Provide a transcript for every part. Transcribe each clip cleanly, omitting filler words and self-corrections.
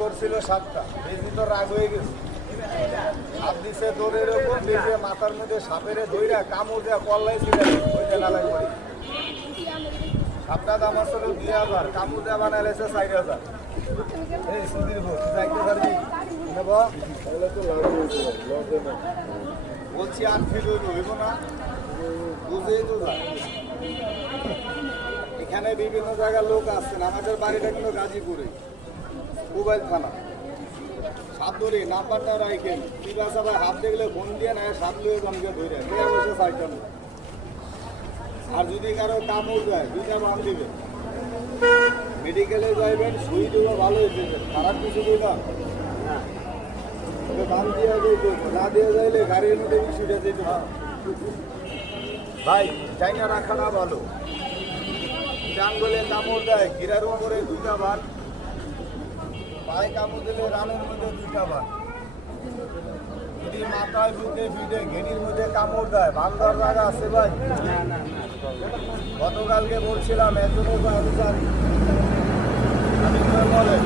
করছিল সাপটা বেশি তো রাগ হয়ে গেছে। সাপ দিছে দৌড়ের ওপর বেশি মাথার মধ্যে সাপের দইরা কামড় দেওয়া কল্লাই ছিল ওইটা নালাই করি। সাপটা দাম আসলে 2000, কামড় দেওয়া বানাইছে 4000। এই সুধীর যাইতে পারবি নেব তাহলে তো বলছি 8 ফিট হইব না, বুঝেই তো যায়। এখানে বিভিন্ন জায়গার লোক আসছেন। আমাদের বাড়িটা কিন্তু গাজীপুরে, মোবাইল থানা। সাপ ধরে নাম্বারটা রাখেন, ঠিক আছে ভাই, হাত দেখলে ফোন দিয়ে না সাপ লিয়ে জমকে ধরে বসে সাইকেল। আর যদি কারো কামড় যায় 2টা বান দিবেন, মেডিকেলে যাইবেন, সুই দেবো, ভালো হয়ে যাবেন, খারাপ কিছু দিই না বান দিয়ে যাইতে, না দিয়ে যাইলে গাড়ির মধ্যে বিষয়টা যেতে ভাই চাইনা রাখা না ভালো। জাঙ্গলে কামড় দেয়, ঘিরার উপরে 2টা বান, পায়ে কামড় দিলে রানের মধ্যে 2টা বান, যদি মাথায় বুকে ফিটে ঘেনির মধ্যে কামড় দেয়, বান্দার জায়গা আছে ভাই। গতকালকে বলছিলাম একজনের আমি বলে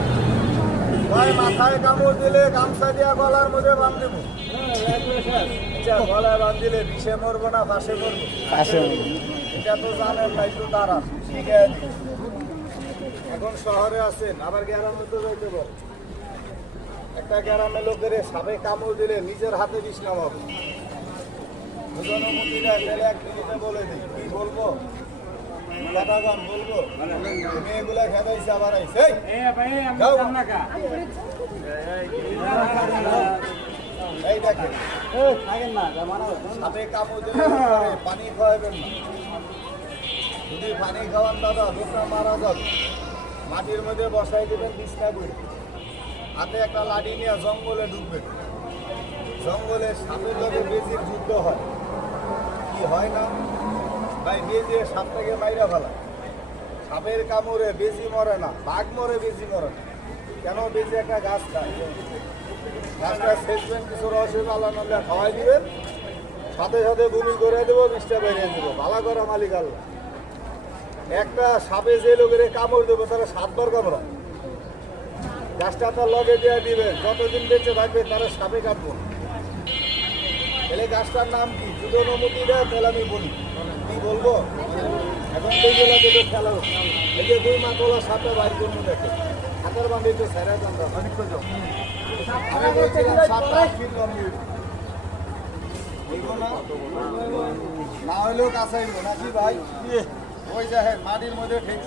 ভাই মাথায় কামড় দিলে গামছা দিয়া গলার মধ্যে বান দেব, গলায় বান দিলে বিষে মরবো না পাশে মরবো, এটা তো জানেন না, একটু তারা শিখে দিই। এখন শহরে আছেন, আবার গ্রামে তো যাইতে পারে। একটা গ্রামে লোকের সাপে কামড় দিলে নিজের হাতে বিষ নামাবো, অনুমতিটা তাহলে 1 মিনিটে বলে দিই। কি বলবো, গান বলবো, মেয়েগুলা খেদাইছে আবার আইছে এই দেখেন সাপে কামড় দিলে পানি খাওয়াবেন না। যদি পানি খাওয়ান দাদা লোকটা মারা যাবে। মাটির মধ্যে বসাই দেবেন বিছনা করে, হাতে একটা লাঠি নিয়ে জঙ্গলে ঢুকবেন। জঙ্গলে সাপের লোকে বেজির যুদ্ধ হয়, কি হয় না ভাই, বেজি সাপটাকে মাইরা ফেলা। সাপের কামড়ে বেজি মরে না, বাঘ মরে বেজি মরে না। কেন? বেজি একটা গাছ খায়, গাছটা সেচবেন, কিছু রসে পালানো খাওয়াই দিবেন, সাথে সাথে বমি করে দেবো, বিষটা বেরিয়ে দেবো, ভালো করা মালিক আল্লাহ। একটা সাপে যে লোকের কামড় দেবো তারা 7 বার কামড়া, গাছটা তার লগে দিয়ে দিবেন, যতদিন বেঁচে থাকবে তারা সাপে কাটবো। তাহলে গাছটার নাম কি? যদি অনুমতি দেয় তাহলে আমি বলি, কি বলবো? এখন এইগুলো দেবে খেলা, এই যে 2 মাতলা সাপে বাইর জন্য দেখে হাতের বান্ধে তো সেরা জানতাম অনেক তো আমি বলছিলাম 7-8 ফিট লম্বি না হইলেও কাছাইব নাকি ভাই? ওই যে মাটির মধ্যে ঠিক